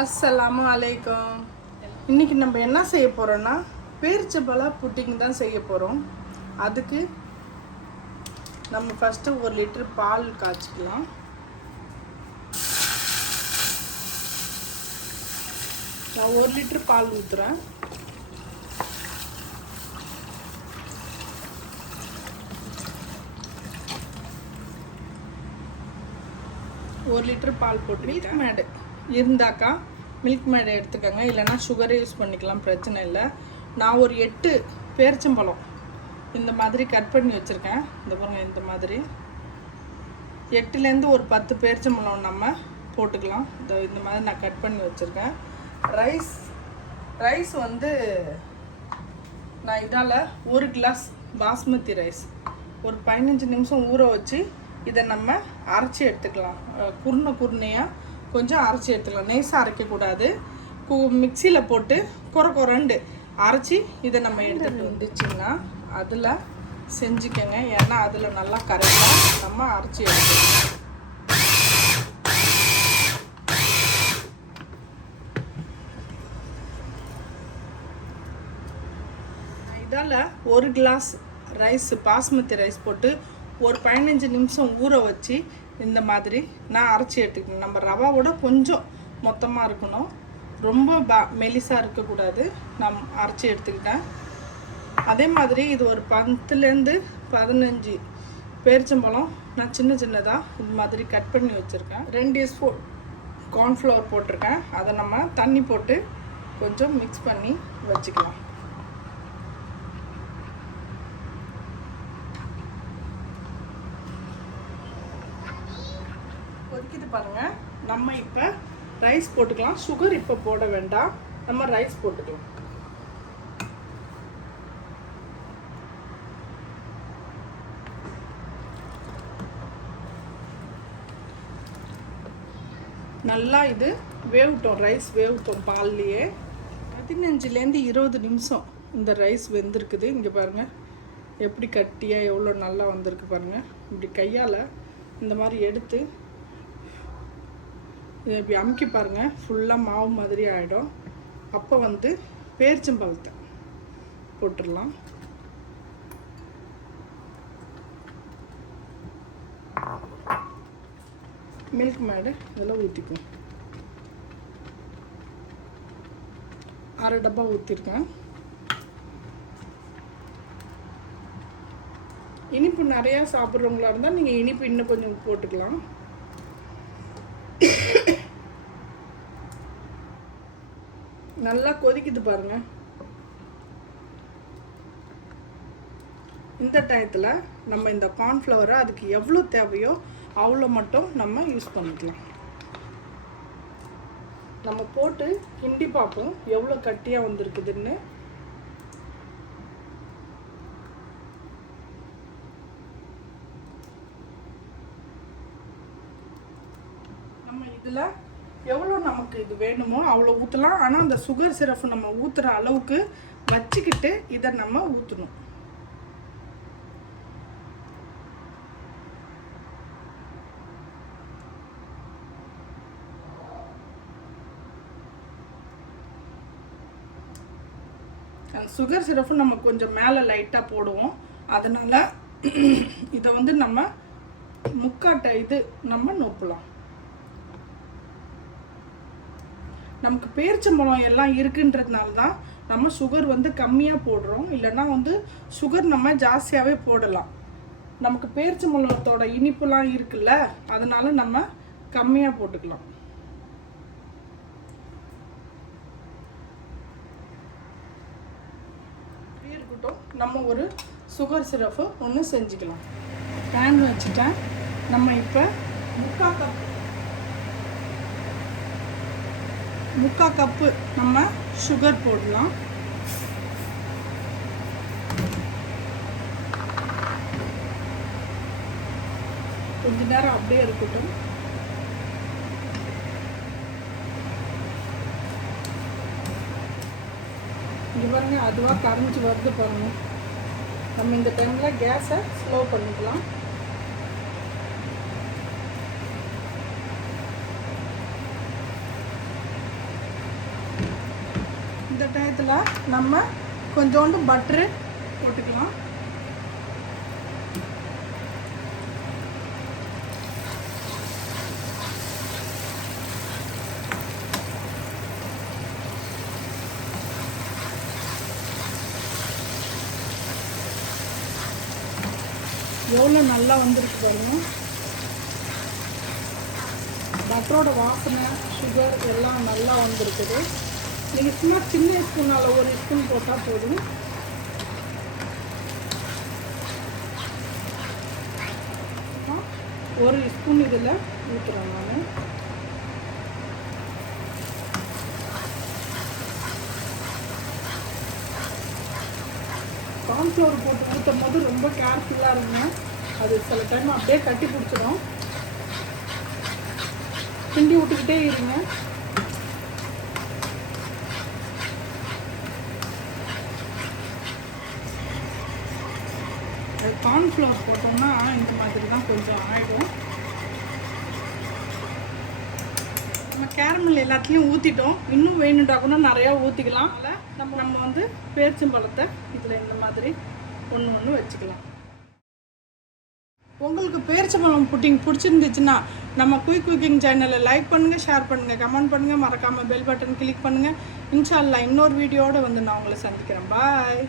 அஸ்ஸலாமு அலைக்கும். இன்றைக்கி நம்ம என்ன செய்ய போகிறோன்னா பேரிச்சம்பழ புட்டிங் தான் செய்ய போகிறோம். அதுக்கு நம்ம ஃபஸ்ட்டு 1 லிட்டர் பால் காய்ச்சிக்கலாம். நான் 1 லிட்டர் பால் ஊற்றுறேன். ஒரு லிட்டர் பால் போட்டு மில்க் மேடு இருந்தாக்கா மில்க் மேடை எடுத்துக்கோங்க, இல்லைனா சுகரே யூஸ் பண்ணிக்கலாம், பிரச்சனை இல்லை. நான் ஒரு 8 பேரிச்சம்பழம் இந்த மாதிரி கட் பண்ணி வச்சுருக்கேன். இந்த பாருங்கள், இந்த மாதிரி 8லேருந்து ஒரு 10 பேரிச்சம்பழம் நம்ம போட்டுக்கலாம். இந்த மாதிரி நான் கட் பண்ணி வச்சுருக்கேன். ரைஸ் வந்து நான் இதால் 1 கிளாஸ் பாஸ்மதி ரைஸ் ஒரு 15 நிமிஷம் ஊற வச்சு இதை நம்ம அரைச்சி எடுத்துக்கலாம். குருணையாக கொஞ்சம் அரைச்சி எடுத்துக்கலாம். நைஸாக அரைக்கக்கூடாது. மிக்சியில் போட்டு கொரண்டு அரைச்சி இதை நம்ம எடுத்துகிட்டு வந்துச்சிங்கன்னா அதில் செஞ்சுக்கோங்க. ஏன்னா அதில் நல்லா கரெக்டாக நம்ம அரைச்சி எடுத்துக்கலாம். இதால் 1 கிளாஸ் ரைஸ் பாஸ்மதி ரைஸ் போட்டு ஒரு 15 நிமிஷம் ஊற வச்சு இந்த மாதிரி நான் அரைச்சி எடுத்துக்கணும். நம்ம ரவாவோட கொஞ்சம் மொத்தமாக இருக்கணும், ரொம்ப மெலிசாக இருக்கக்கூடாது. நான் அரைச்சி எடுத்துக்கிட்டேன். அதே மாதிரி இது ஒரு 10லேருந்து 15 பேரிச்சம்பழம் நான் சின்னதாக இந்த மாதிரி கட் பண்ணி வச்சுருக்கேன். 2 டீஸ்பூன் கார்ன்ஃப்ளவர் போட்டிருக்கேன். அதை நம்ம தண்ணி போட்டு கொஞ்சம் மிக்ஸ் பண்ணி வச்சுக்கலாம். கொதிக்குது பாருங்கள். நம்ம இப்போ ரைஸ் போட்டுக்கலாம். சுகர் இப்போ போட வேண்டாம், நம்ம ரைஸ் போட்டுக்கலாம். நல்லா இது வேகட்டும், ரைஸ் வேகட்டும் பால்லையே. 15லேருந்து 20 நிமிஷம் இந்த ரைஸ் வெந்திருக்குது. இங்கே பாருங்கள் எப்படி கட்டியாக எவ்வளோ நல்லா வந்திருக்கு பாருங்கள். இப்படி கையால் இந்த மாதிரி எடுத்து இதை இப்படி அமுக்கி பாருங்கள், ஃபுல்லாக மாவு மாதிரி ஆகிடும். அப்போ வந்து பேரிச்சம்பழத்தை போட்டுடலாம். மில்க் மேடு இதெல்லாம் ஊற்றிக்கும். 1/2 டப்பா ஊற்றிருக்கேன். இனிப்பு நிறையா சாப்பிட்றவங்களா இருந்தால் நீங்கள் இனிப்பு இன்னும் கொஞ்சம் போட்டுக்கலாம். நல்லா கொதிக்குது பாருங்க. இந்த டயத்தில் நம்ம இந்த கார்ன்ஃப்ளவரை அதுக்கு எவ்வளோ தேவையோ அவ்வளோ மட்டும் நம்ம யூஸ் பண்ணிக்கலாம். நம்ம போட்டு கிண்டி பார்ப்போம் எவ்வளோ கட்டியாக வந்திருக்குதுன்னு. நம்ம இதில் எவ்வளோ நமக்கு இது வேணுமோ அவ்வளோ ஊற்றலாம். ஆனால் அந்த சுகர் சிரப்பு நம்ம ஊற்றுற அளவுக்கு வச்சுக்கிட்டு இதை நம்ம ஊற்றணும். சுகர் சிரப்பு நம்ம கொஞ்சம் மேலே லைட்டாக போடுவோம். அதனால் இதை வந்து நம்ம முக்காட்டை இது நம்ம நோப்பலாம். நமக்கு பேரிச்சம்பழம் எல்லாம் இருக்குன்றதுனால தான் நம்ம சுகர் வந்து கம்மியாக போடுறோம். இல்லைன்னா வந்து சுகர் நம்ம ஜாஸ்தியாகவே போடலாம். நமக்கு பேரிச்சம்பழத்தோட இனிப்புலாம் இருக்குல்ல, அதனால நம்ம கம்மியாக போட்டுக்கலாம். இருக்கட்டும், நம்ம ஒரு சுகர் சிரப்பு ஒன்று செஞ்சுக்கலாம். பேன் வச்சுட்டேன். நம்ம இப்போ 3/4 கப்பு நம்ம சுகர் போடலாம். கொஞ்ச நேரம் அப்படியே இருக்கட்டும். இங்கே பாருங்க, அதுவாக கரைஞ்சி வருது பாருங்க. நம்ம இந்த டைமில் கேஸை ஸ்லோ பண்ணிக்கலாம். இந்த டயத்தில் நம்ம கொஞ்சோண்டு பட்டரு போட்டுக்கலாம். எவ்வளோ நல்லா வந்திருக்கு பாருங்க. பட்டரோட வாசனை, சுகர் எல்லாம் நல்லா வந்திருக்குது. நீங்கள் சும்மா சின்ன ஸ்பூனால் 1 ஸ்பூன் போட்டால் போதும். ஒரு ஸ்பூன் இதில் ஊற்றுறேன் நான். கார்ன்ஃப்ளவர் போட்டு ஊற்றும் போது ரொம்ப கேர்ஃபுல்லாக இருங்க. அது சில டைம் அப்படியே கட்டி பிடிச்சிடும். கிண்டி விட்டுக்கிட்டே இருங்க. அது கார்ன்ஃப்ளவர் போட்டோம்னா இந்த மாதிரி தான் கொஞ்சம் ஆகிடும். நம்ம கேரமல் எல்லாத்தையும் ஊற்றிட்டோம். இன்னும் வேணுண்டா கூட நிறையா ஊற்றிக்கலாம். அதில் நம்ம வந்து பேரிச்சம்பழத்தை இதில் இந்த மாதிரி ஒன்று வச்சுக்கலாம். உங்களுக்கு பேரிச்சம்பழம் புட்டிங் பிடிச்சிருந்துச்சுன்னா நம்ம குயிக் குக்கிங் சேனலை லைக் பண்ணுங்கள், ஷேர் பண்ணுங்கள், கமெண்ட் பண்ணுங்கள், மறக்காமல் பெல் பட்டன் கிளிக் பண்ணுங்கள். இன்ஷா அல்லாஹ் இன்னொரு வீடியோடு வந்து நான் உங்களை சந்திக்கிறேன். பாய்.